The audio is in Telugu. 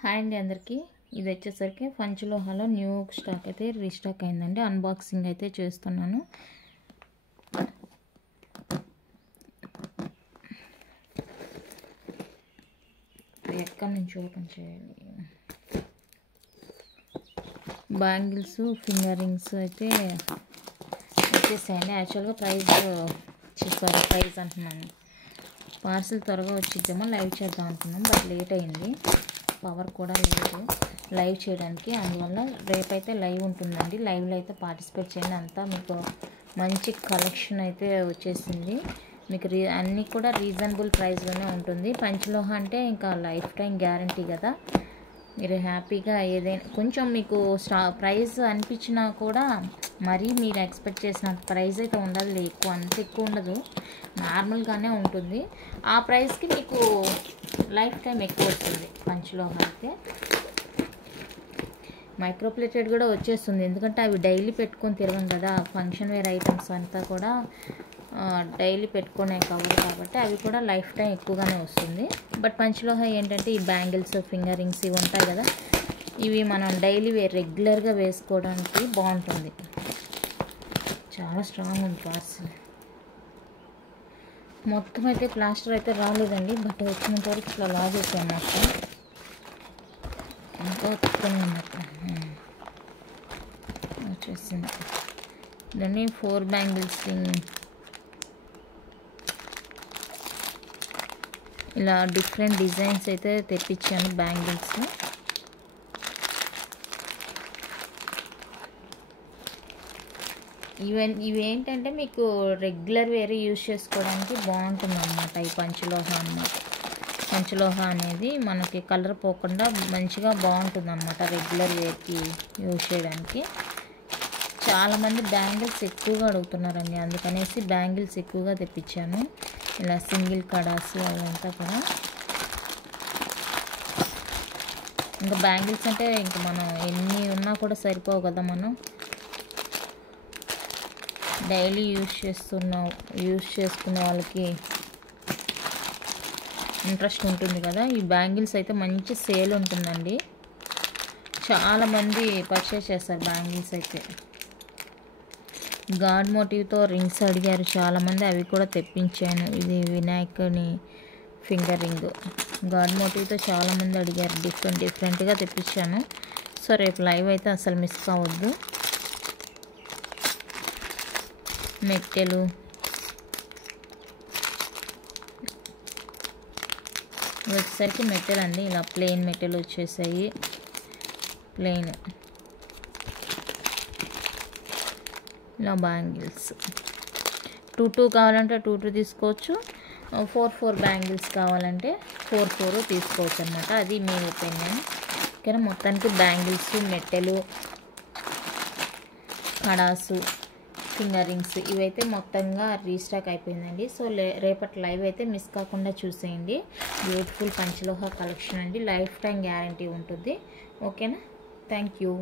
హాయ్ అండి అందరికీ. ఇది వచ్చేసరికి పంచలోహాలో న్యూ స్టాక్ అయితే రీస్టాక్ అయిందండి. అన్బాక్సింగ్ అయితే చేస్తున్నాను. ఎక్కడి నుంచి ఓపెన్ చేయాలి? బ్యాంగిల్స్, ఫింగర్ రింగ్స్ అయితే వచ్చేసాయండి. యాక్చువల్గా ప్రైస్ అంటున్నాను, పార్సిల్ త్వరగా వచ్చిద్దామో లైవ్ చేద్దాం అనుకున్నాం, బట్ లేట్ అయింది. పవర్ కూడా లేదు లైవ్ చేయడానికి, అందువల్ల రేపైతే లైవ్ ఉంటుందండి. లైవ్లో అయితే పార్టిసిపేట్ చేయండి. అంతా మీకు మంచి కలెక్షన్ అయితే వచ్చేసింది. మీకు అన్నీ కూడా రీజనబుల్ ప్రైస్లోనే ఉంటుంది. పంచలోహ అంటే ఇంకా లైఫ్ టైం గ్యారంటీ కదా. మీరు హ్యాపీగా ఏదైనా కొంచెం మీకు ప్రైస్ అనిపించినా కూడా మరీ మీరు ఎక్స్పెక్ట్ చేసిన ప్రైస్ అయితే ఉండదు, అంత ఎక్కువ ఉండదు, నార్మల్గానే ఉంటుంది. ఆ ప్రైస్కి మీకు లైఫ్ టైం ఎక్కువ వస్తుంది. పంచలోహ అయితే మైక్రోప్లేటెడ్ కూడా వచ్చేస్తుంది, ఎందుకంటే అవి డైలీ పెట్టుకొని తిరగం కదా. ఫంక్షన్ వేర్ ఐటమ్స్ అంతా కూడా డైలీ పెట్టుకునే కవర్ కాబట్టి అవి కూడా లైఫ్ టైం ఎక్కువగానే వస్తుంది. బట్ పంచలోహ ఏంటంటే ఈ బ్యాంగిల్స్, ఫింగర్ రింగ్స్ ఇవి ఉంటాయి కదా, ఇవి మనం డైలీ రెగ్యులర్గా వేసుకోవడానికి బాగుంటుంది. చాలా స్ట్రాంగ్ ఉంది పార్సల్. మొత్తం అయితే ప్లాస్టర్ అయితే రాలేదండి, బట్ వచ్చినంత వరకు ఇట్లా లాగేసాను. మొత్తం ఇంకా ఒత్తుకొని ఉన్నట్టు వచ్చేసింది. దాన్ని 4 బ్యాంగిల్స్ ఇలా డిఫరెంట్ డిజైన్స్ అయితే తెప్పించాను. బ్యాంగిల్స్ ఇవేంటంటే మీకు రెగ్యులర్ వేరే యూజ్ చేసుకోవడానికి బాగుంటుంది అన్నమాట. ఈ పంచలోహ అనేది మనకి కలర్ పోకుండా మంచిగా బాగుంటుంది అన్నమాట, రెగ్యులర్ వేర్కి యూజ్ చేయడానికి. చాలామంది బ్యాంగిల్స్ ఎక్కువగా అడుగుతున్నారండి, అందుకనేసి బ్యాంగిల్స్ ఎక్కువగా తెప్పించాను. ఇలా సింగిల్ కడాస్ అవంతా కూడా. ఇంకా బ్యాంగిల్స్ అంటే ఇంకా మనం ఎన్ని ఉన్నా కూడా సరిపోవు కదా. మనం డైలీ యూజ్ చేసుకునే వాళ్ళకి ఇంట్రెస్ట్ ఉంటుంది కదా. ఈ బ్యాంగిల్స్ అయితే మంచి సేల్ ఉంటుందండి, చాలామంది పర్చేస్ చేస్తారు బ్యాంగిల్స్ అయితే. గాడ్ మోటివ్తో రింగ్స్ అడిగారు చాలామంది, అవి కూడా తెప్పించాను. ఇది వినాయకుని ఫింగర్ రింగ్ గాడ్ మోటివ్తో చాలామంది అడిగారు, డిఫరెంట్గా తెప్పించాను. సో రేపు లైవ్ అయితే అసలు మిస్ కావద్దు. మెట్టెలు, వచ్చేసరికి మెట్టెలు అండి, ఇలా ప్లెయిన్ మెట్టెలు వచ్చేసాయి. ప్లెయిన్ ఇలా బ్యాంగిల్స్ 2 కావాలంటే 2 తీసుకోవచ్చు, 4 బ్యాంగిల్స్ కావాలంటే 4 తీసుకోవచ్చు అన్నమాట. అది మీ ఒపీనియన్. ఓకేనా. మొత్తానికి బ్యాంగిల్స్, మెట్టెలు, కడాసు, ఫింగర్ రింగ్స్ ఇవైతే మొత్తంగా రీస్టాక్ అయిపోయిందండి. సో రేపటి లైవ్ అయితే మిస్ కాకుండా చూసేయండి. బ్యూటిఫుల్ పంచలోహ కలెక్షన్ అండి, లైఫ్ టైం గ్యారంటీ ఉంటుంది. ఓకేనా. Thank you.